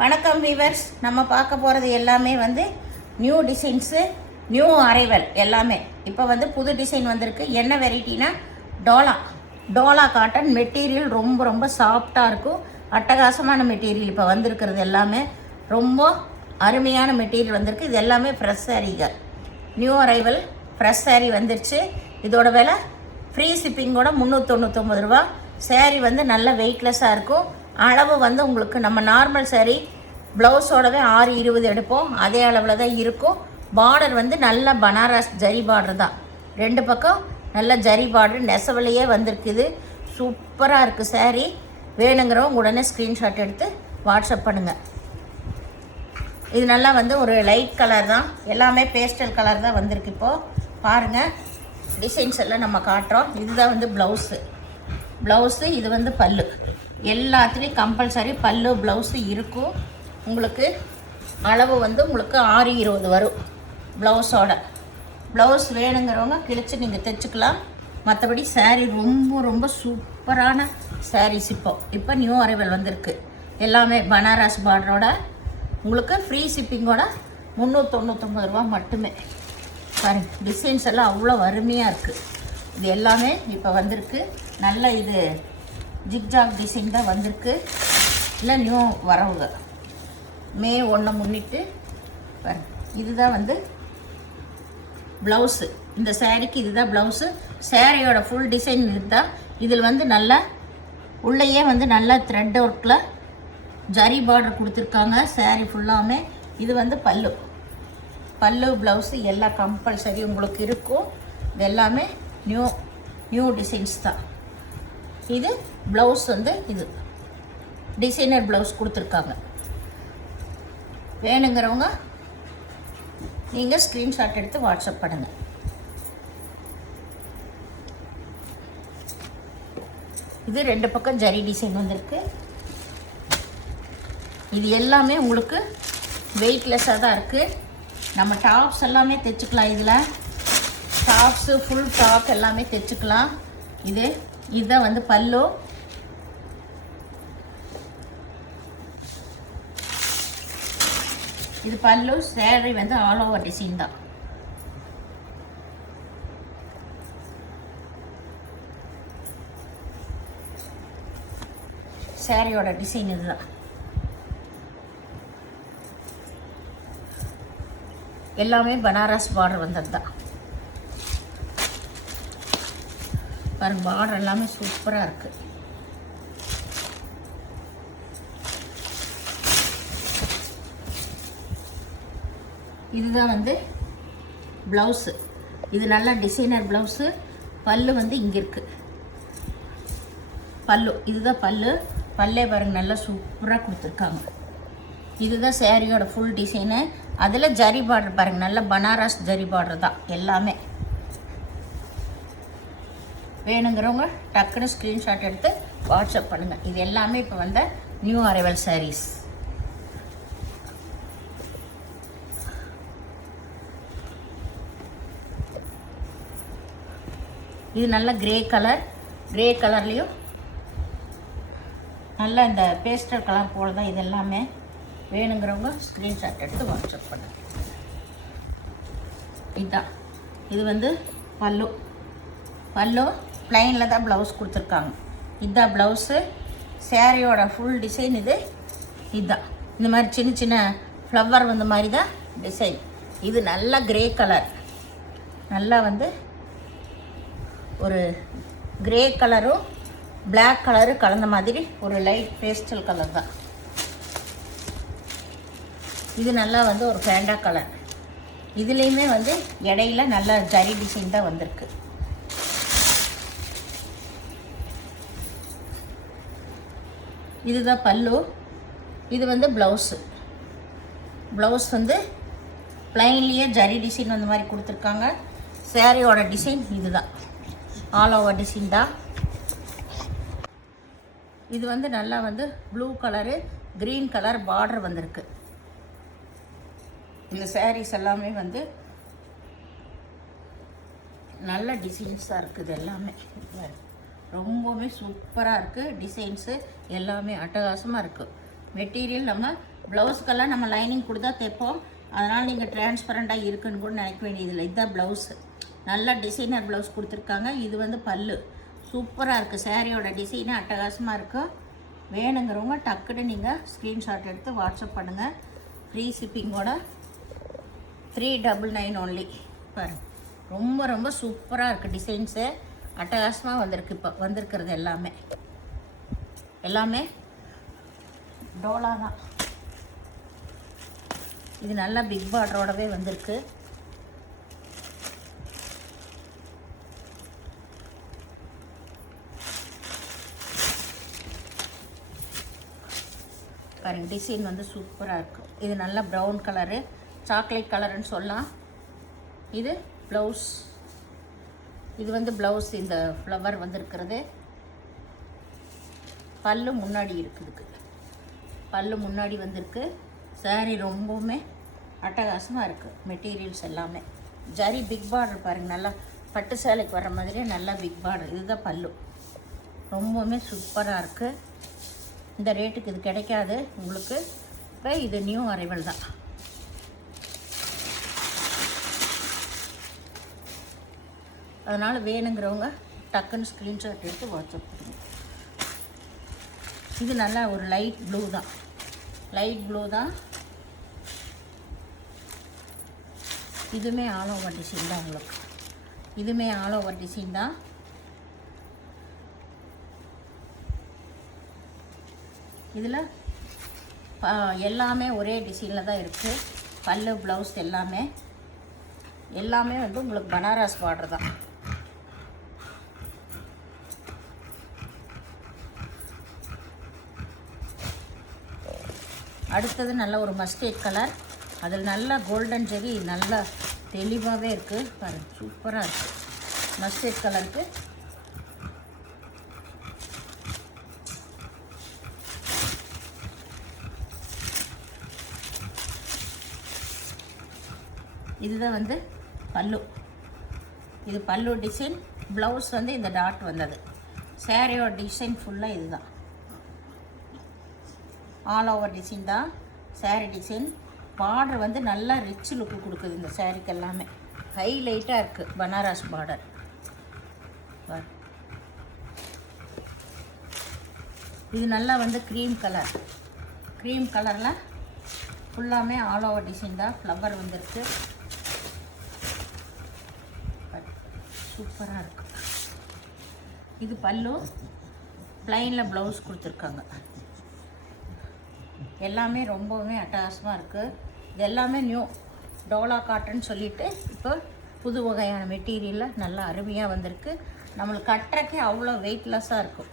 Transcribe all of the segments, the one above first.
வணக்கம் வீவர்ஸ். நம்ம பார்க்க போகிறது எல்லாமே வந்து நியூ டிசைன்ஸு, நியூ அரைவல் எல்லாமே. இப்போ வந்து புது டிசைன் வந்திருக்கு. என்ன வெரைட்டினா டோலா காட்டன் மெட்டீரியல். ரொம்ப ரொம்ப சாஃப்டாக இருக்கும். அட்டகாசமான மெட்டீரியல் இப்போ வந்திருக்கிறது. எல்லாமே ரொம்ப அருமையான மெட்டீரியல் வந்திருக்கு. இது எல்லாமே ஃப்ரெஷ் சாரீங்க. நியூ அரைவல் ஃப்ரெஷ் சாரீ வந்துருச்சு. இதோட விலை ஃப்ரீ ஷிப்பிங்கோட 399 ரூபா. சாரீ வந்து நல்ல வெயிட்லெஸ்ஸாக இருக்கும். அளவு வந்து உங்களுக்கு நம்ம நார்மல் சாரீ ப்ளவுஸோடவே 6:20 எடுப்போம். அதே அளவில் தான் இருக்கும். பார்டர் வந்து நல்ல பனாரஸ் ஜரி பார்டர் தான். ரெண்டு பக்கம் நல்ல ஜரி பார்டர் நெசவுலையே வந்திருக்குது. சூப்பராக இருக்குது சாரீ. வேணுங்கிறவங்க உடனே ஸ்க்ரீன்ஷாட் எடுத்து வாட்ஸ்அப் பண்ணுங்கள். இது நல்லா வந்து ஒரு லைட் கலர் தான். எல்லாமே பேஸ்டல் கலர் தான் வந்திருக்கு. இப்போது பாருங்கள், டிசைன்ஸ் எல்லாம் நம்ம காட்டுறோம். இதுதான் வந்து ப்ளவுஸு. இது வந்து பல்லு. எல்லாத்துலேயும் கம்பல்சரி பல்லு ப்ளவுஸு இருக்கும். உங்களுக்கு அளவு வந்து உங்களுக்கு 6:20 வரும் ப்ளவுஸோட. ப்ளவுஸ் வேணுங்கிறவங்க கிழிச்சு நீங்கள் தைச்சிக்கலாம். மற்றபடி சாரீ ரொம்ப ரொம்ப சூப்பரான சாரீஸ். இப்போ நியூ அரைவல் வந்திருக்கு. எல்லாமே பனாரஸ் பார்டரோட உங்களுக்கு ஃப்ரீ ஷிப்பிங்கோட 399 ரூபா மட்டுமே. பாருங்க, டிசைன்ஸ் எல்லாம் அவ்வளோ அருமையாக இருக்குது. இது எல்லாமே இப்போ வந்திருக்கு. நல்ல இது ஜிக்ஜாக் டிசைன் தான் வந்திருக்கு. இல்லை நியூ வரவுங்க மே 1 முன்னிட்டு பாருங்க. இதுதான் வந்து ப்ளவுஸு. இந்த சாரீக்கு இதுதான் ப்ளவுஸு. சாரியோட ஃபுல் டிசைன் இதுதான். இதில் வந்து நல்லா உள்ளேயே வந்து நல்லா த்ரெட் ஒர்க்கில் ஜரி பார்டர் கொடுத்துருக்காங்க சாரீ ஃபுல்லாமே. இது வந்து பல்லு ப்ளவுஸு எல்லாம் கம்பல்சரி உங்களுக்கு இருக்கும். இது எல்லாமே நியூ டிசைன்ஸ் தான். இது ப்ளவுஸ் வந்து இது டிசைனர் ப்ளவுஸ் கொடுத்துருக்காங்க. வேணுங்கிறவங்க நீங்கள் ஸ்க்ரீன்ஷாட் எடுத்து வாட்ஸ்அப் பண்ணுங்கள். இது ரெண்டு பக்கம் ஜரி டிசைன் வந்திருக்கு. இது எல்லாமே உங்களுக்கு வெயிட்லெஸ்ஸாக தான் இருக்குது. நம்ம டாப்ஸ் எல்லாமே தைச்சிக்கலாம். இதில் டாப்ஸு ஃபுல் டாப் எல்லாமே தைச்சிக்கலாம். இதுதான் வந்து பல்லு. இது பல்லு. சேரீ வந்து ஆல் ஓவர் டிசைன் தான். சாரியோட டிசைன் இதுதான். எல்லாமே பனாரஸ் பார்டர் வந்தது தான். பாருங்க, பார்டர் எல்லாமே சூப்பராக இருக்குது. இதுதான் வந்து ப்ளவுஸு. இது நல்லா டிசைனர் ப்ளவுஸு. பல்லு வந்து இங்கே இருக்குது. இதுதான் பல்லே பாருங்கள், நல்லா சூப்பராக கொடுத்துருக்காங்க. இதுதான் சாரியோட ஃபுல் டிசைனு. அதில் ஜரி பார்டர் பாருங்கள், நல்ல பனாரஸ் ஜரி பார்டர் தான் எல்லாமே. வேணுங்கிறவங்க டக்குன்னு ஸ்க்ரீன்ஷாட் எடுத்து வாட்ஸ்அப் பண்ணுங்கள். இது எல்லாமே இப்போ வந்த நியூ அரைவல் சாரீஸ். இது நல்ல கிரே கலர்லேயும் நல்லா இந்த பேஸ்டல் கலர் போல தான் இது எல்லாமே. வேணுங்கிறவங்க ஸ்க்ரீன்ஷாட் எடுத்து வாட்ஸ்அப் பண்ணுங்கள். இதுதான். இது வந்து பல்லு ப்ளைனில் தான் ப்ளவுஸ் கொடுத்துருக்காங்க. இதுதான் ப்ளவுஸு. சாரியோட ஃபுல் டிசைன் இதுதான். இந்த மாதிரி சின்ன சின்ன ஃப்ளவர் வந்த மாதிரி தான் டிசைன். இது நல்ல கிரே கலர். நல்லா வந்து ஒரு கிரே கலரும் பிளாக் கலரு கலந்த மாதிரி ஒரு லைட் பேஸ்டல் கலர் தான். இது நல்லா வந்து ஒரு ஃபேண்டா கலர். இதுலேயுமே வந்து இடையில நல்ல ஜரி டிசைன் தான் வந்திருக்கு. இதுதான் பல்லு. இது வந்து ப்ளவுஸ் வந்து ப்ளைன்லேயே ஜரி டிசைன் வந்த மாதிரி கொடுத்துருக்காங்க. சாரியோட டிசைன் இதுதான். ஆல் ஓவர் டிசைன் தான். இது வந்து நல்லா வந்து blue colour green colour border வந்திருக்கு. இந்த சாரீஸ் எல்லாமே வந்து நல்ல டிசைன்ஸாக இருக்குது. எல்லாமே ரொம்பவுமே சூப்பராக இருக்குது. டிசைன்ஸு எல்லாமே அட்டகாசமாக இருக்குது. மெட்டீரியல் நம்ம ப்ளவுஸ்க்கெல்லாம் நம்ம லைனிங் கொடுத்தா தைப்போம். அதனால் நீங்கள் டிரான்ஸ்பரண்ட்டாக இருக்குன்னு கூட நினைக்க வேண்டியதில்லை. இதுதான் ப்ளவுஸு. நல்லா டிசைனர் ப்ளவுஸ் கொடுத்துருக்காங்க. இது வந்து பல்லு. சூப்பராக இருக்குது. சாரியோட டிசைனு அட்டகாசமாக இருக்கும். வேணுங்கிறவங்க டக்குன்னு நீங்கள் ஸ்க்ரீன்ஷாட் எடுத்து வாட்ஸ்அப் பண்ணுங்கள். ஃப்ரீ ஷிப்பிங்கோட 399 ஒன்லி. பாருங்கள், ரொம்ப ரொம்ப சூப்பராக இருக்குது. டிசைன்ஸு அட்டகாசமாக வந்திருக்கு. இப்போ வந்திருக்கிறது எல்லாமே டோலா தான். இது நல்லா பிக் பார்டரோடவே வந்திருக்கு. பாருங்கள், டிசைன் வந்து சூப்பராக இருக்கும். இது நல்லா ப்ரௌன் கலரு, சாக்லேட் கலருன்னு சொல்லலாம். இது ப்ளவுஸ். இது வந்து ப்ளவுஸ். இந்த ஃப்ளவர் வந்திருக்கிறது. பல்லு முன்னாடி இருக்குதுக்கு. பல்லு முன்னாடி வந்திருக்கு. சாரீ ரொம்பவுமே அட்டகாசமாக இருக்குது. மெட்டீரியல்ஸ் எல்லாமே ஜரி பிக் பார்டர் பாருங்கள். நல்லா பட்டு சேலைக்கு வர மாதிரியே நல்லா பிக் பார்டர். இதுதான் பல்லு. ரொம்பவுமே சூப்பராக இருக்குது. இந்த ரேட்டுக்கு இது கிடைக்காது உங்களுக்கு. இப்போ இது நியூ அரைவல் தான். அதனால் வேணுங்கிறவங்க டக்குன்னு ஸ்க்ரீன்ஷாட் எடுத்து வாட்ஸ்அப் பண்ணுங்க. இது நல்லா ஒரு லைட் ப்ளூ தான். லைட் ப்ளூ தான். இதுவுமே ஆல் ஓவர் டிசைன் தான் உங்களுக்கு. இதுவுமே ஆல் ஓவர் டிசைன் தான். இதில் எல்லாமே ஒரே டிசைனில் தான் இருக்குது. பல்லு, ப்ளவுஸ் எல்லாமே வந்து உங்களுக்கு பனாரஸ் பார்டர் தான். அடுத்தது நல்ல ஒரு மஸ்டர்ட் கலர். அதில் நல்லா கோல்டன் ஜெரி நல்லா தெளிவாகவே இருக்குது. பாருங்கள், சூப்பராக இருக்குது. மஸ்டர்ட் கலருக்கு இதுதான் வந்து பல்லு. இது பல்லு டிசைன். ப்ளவுஸ் வந்து இந்த டாட் வந்தது. சாரியோட டிசைன் ஃபுல்லாக இது தான். ஆல் ஓவர் டிசைன் தான் சாரீ டிசைன். பார்டர் வந்து நல்லா ரிச் லுக்கு கொடுக்குது இந்த சாரீக்கு எல்லாமே. ஹைலைட்டாக இருக்குது பனாரஸ் பார்டர். இது நல்லா வந்து க்ரீம் கலர். க்ரீம் கலரில் ஃபுல்லாமே ஆல் ஓவர் டிசைன் தான். ஃப்ளவர் வந்துருக்கு. சூப்பராக இருக்குது. இது பல்லு. ப்ளைனில் ப்ளவுஸ் கொடுத்துருக்காங்க. எல்லாமே ரொம்பவுமே அட்டகாசமாக இருக்குது. இது எல்லாமே நியூ டோலா காட்டன் சொல்லிவிட்டு இப்போ புது வகையான மெட்டீரியலில் நல்லா அருமையாக வந்திருக்கு. நம்மளுக்கு கட்டுறக்கே அவ்வளோ வெயிட்லெஸ்ஸாக இருக்கும்.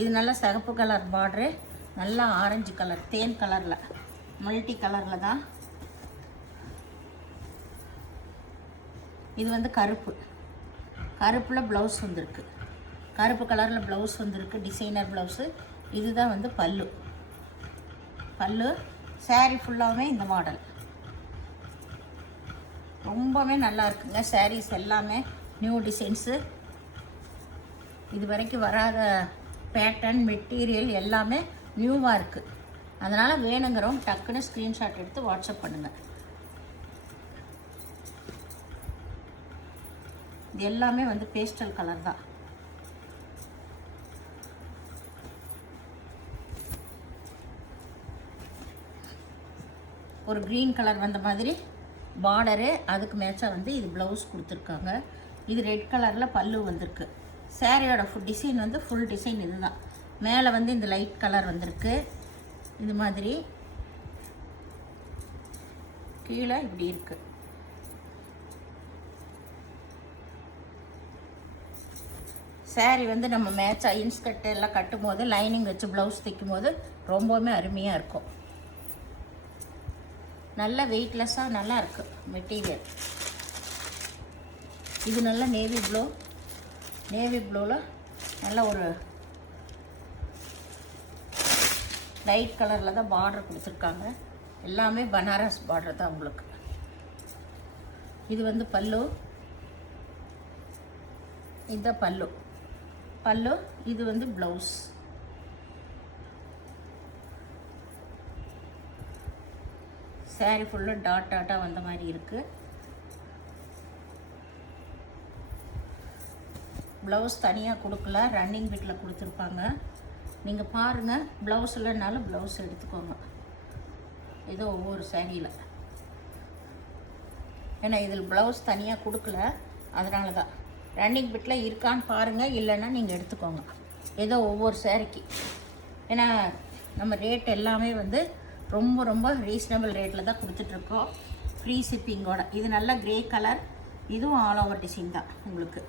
இது நல்லா சிகப்பு கலர் பார்ட்ரு, நல்லா ஆரஞ்சு கலர், தேன் கலரில், மல்டி கலரில் தான். இது வந்து கருப்பில் ப்ளவுஸ் வந்திருக்கு. கருப்பு கலரில் ப்ளவுஸ் வந்திருக்கு. Designer blouse. இதுதான் வந்து பல்லு. சாரீ ஃபுல்லாகவே இந்த மாடல் ரொம்பவே நல்லா இருக்குங்க. சாரீஸ் எல்லாமே நியூ டிசைன்ஸு. இது வரைக்கும் வராத பேட்டர்ன், மெட்டீரியல் எல்லாமே நியூவாக இருக்குது. அதனால் வேணுங்கிறவங்க டக்குன்னு ஸ்க்ரீன்ஷாட் எடுத்து வாட்ஸ்அப் பண்ணுங்கள். இது எல்லாமே வந்து பேஸ்டல் கலர் தான். ஒரு க்ரீன் கலர் வந்த மாதிரி பார்டரு, அதுக்கு மேட்சாக வந்து இது ப்ளவுஸ் கொடுத்துருக்காங்க. இது ரெட் கலரில் பல்லு வந்திருக்கு. சாரியோட டிசைன் வந்து ஃபுல் டிசைன் இது தான். மேலே வந்து இந்த லைட் கலர் வந்திருக்கு. இது மாதிரி கீழே இப்படி இருக்குது. சாரீ வந்து நம்ம மேட்சாக இன்ஸ்கர்ட் எல்லாம் கட்டும் போது, லைனிங் வச்சு ப்ளவுஸ் தைக்கும் போது ரொம்பவுமே அருமையாக இருக்கும். நல்லா வெயிட்லெஸ்ஸாக நல்லா இருக்குது மெட்டீரியல். இது நல்லா நேவி ப்ளூவில் நல்ல ஒரு லைட் கலரில் தான் பார்டர் கொடுத்துருக்காங்க. எல்லாமே பனாரஸ் பார்டர் தான் உங்களுக்கு. இது வந்து பல்லு. இதுதான் பல்லு. இது வந்து ப்ளவுஸ். சாரீ ஃபுல்லாக டாட் டாட்டாக வந்த மாதிரி இருக்குது. ப்ளவுஸ் தனியாக கொடுக்கல, ரன்னிங் பிட்டில் கொடுத்துருப்பாங்க. நீங்கள் பாருங்கள், ப்ளவுஸ் இல்லைனாலும் ப்ளவுஸ் எடுத்துக்கோங்க. ஏதோ ஒவ்வொரு சாரியில், ஏன்னா இதில் ப்ளவுஸ் தனியாக கொடுக்கல, அதனால தான். ரன்னிங் பிட்டில் இருக்கான்னு பாருங்கள், இல்லைன்னா நீங்கள் எடுத்துக்கோங்க. ஏதோ ஒவ்வொரு சாரிக்கு, ஏன்னா நம்ம ரேட் எல்லாமே வந்து ரொம்ப ரொம்ப ரீசனபிள் ரேட்டில் தான் கொடுத்துட்ருக்கோம், ஃப்ரீ ஷிப்பிங்கோட. இது நல்ல க்ரே கலர், இதுவும் ஆல் ஓவர் டிசைன் தான். உங்களுக்கு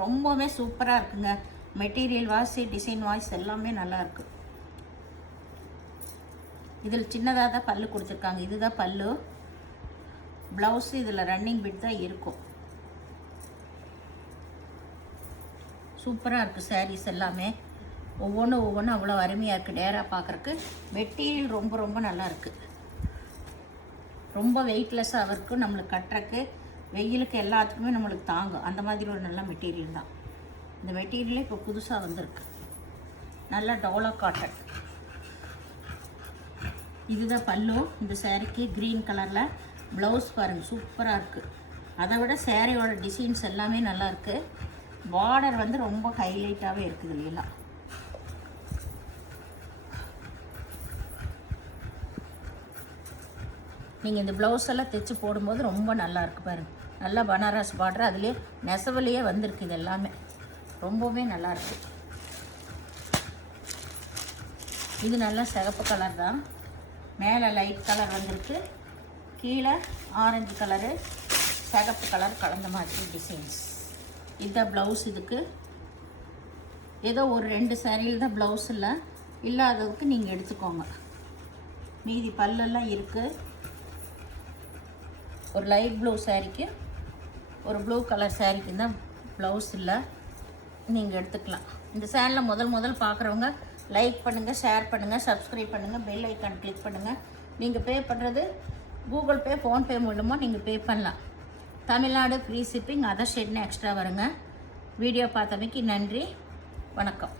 ரொம்பவுமே சூப்பராக இருக்குங்க. மெட்டீரியல் வாய்ஸ், டிசைன் வாய்ஸ் எல்லாமே நல்லாயிருக்கு. இதில் சின்னதாக தான் பல்லு கொடுத்துருக்காங்க, இதுதான் பல்லு. ப்ளவுஸு இதில் ரன்னிங் பிட் தான் இருக்கும். சூப்பராக இருக்குது சாரீஸ் எல்லாமே. ஒவ்வொன்றும் அவ்வளோ அருமையாக இருக்குது. நேராக பார்க்குறக்கு மெட்டீரியல் ரொம்ப ரொம்ப நல்லா இருக்குது. ரொம்ப வெயிட்லெஸ்ஸாக இருக்கும், நம்மளுக்கு கட்டுறக்கு வெயிலுக்கு எல்லாத்துக்குமே நம்மளுக்கு தாங்கும். அந்த மாதிரி ஒரு நல்ல மெட்டீரியல் தான். இந்த மெட்டீரியலே இப்போ புதுசாக வந்திருக்கு. நல்ல டோலா காட்டன். இதுதான் பல்லு. இந்த சாரீக்கு க்ரீன் கலரில் ப்ளவுஸ் பாருங்கள், சூப்பராக இருக்குது. அதை விட சாரியோட டிசைன்ஸ் எல்லாமே நல்லாயிருக்கு. பார்டர் வந்து ரொம்ப ஹைலைட்டாகவே இருக்குது இல்லைங்களா. நீங்கள் இந்த ப்ளவுஸ் எல்லாம் தைச்சி போடும்போது ரொம்ப நல்லாயிருக்கு பாருங்கள். நல்லா பனாரஸ் பார்டர், அதுலேயே நெசவுலேயே வந்திருக்கு. இது எல்லாமே ரொம்பவே நல்லாயிருக்கு. இது நல்லா சிகப்பு கலர் தான். மேலே லைட் கலர் வந்திருக்கு, கீழே ஆரஞ்சு கலரு, சிகப்பு கலர் கலந்த மாதிரி டிசைன்ஸ். இதுதான் ப்ளவுஸ். இதுக்கு ஏதோ ஒரு 2 சாரியில் தான் ப்ளவுஸ் இல்லை, இல்லாததுக்கு நீங்கள் எடுத்துக்கோங்க. மீதி பல்லெல்லாம் இருக்குது. ஒரு லைட் ப்ளூ சாரீக்கு, ஒரு ப்ளூ கலர் சாரீக்கு தான் ப்ளவுஸ் இல்லை, நீங்கள் எடுத்துக்கலாம். இந்த சேனலில் முதல் பார்க்குறவங்க லைக் பண்ணுங்கள், ஷேர் பண்ணுங்கள், சப்ஸ்கிரைப் பண்ணுங்கள், பெல் ஐக்கான் கிளிக் பண்ணுங்கள். நீங்கள் பே பண்ணுறது கூகுள் பே, ஃபோன்பே மூலமாக நீங்கள் பே பண்ணலாம். தமிழ்நாடு ஃப்ரீ ஷிப்பிங், அதர் ஸ்டேட்னு எக்ஸ்ட்ரா வருங்க. வீடியோ பார்த்தமைக்கு நன்றி, வணக்கம்.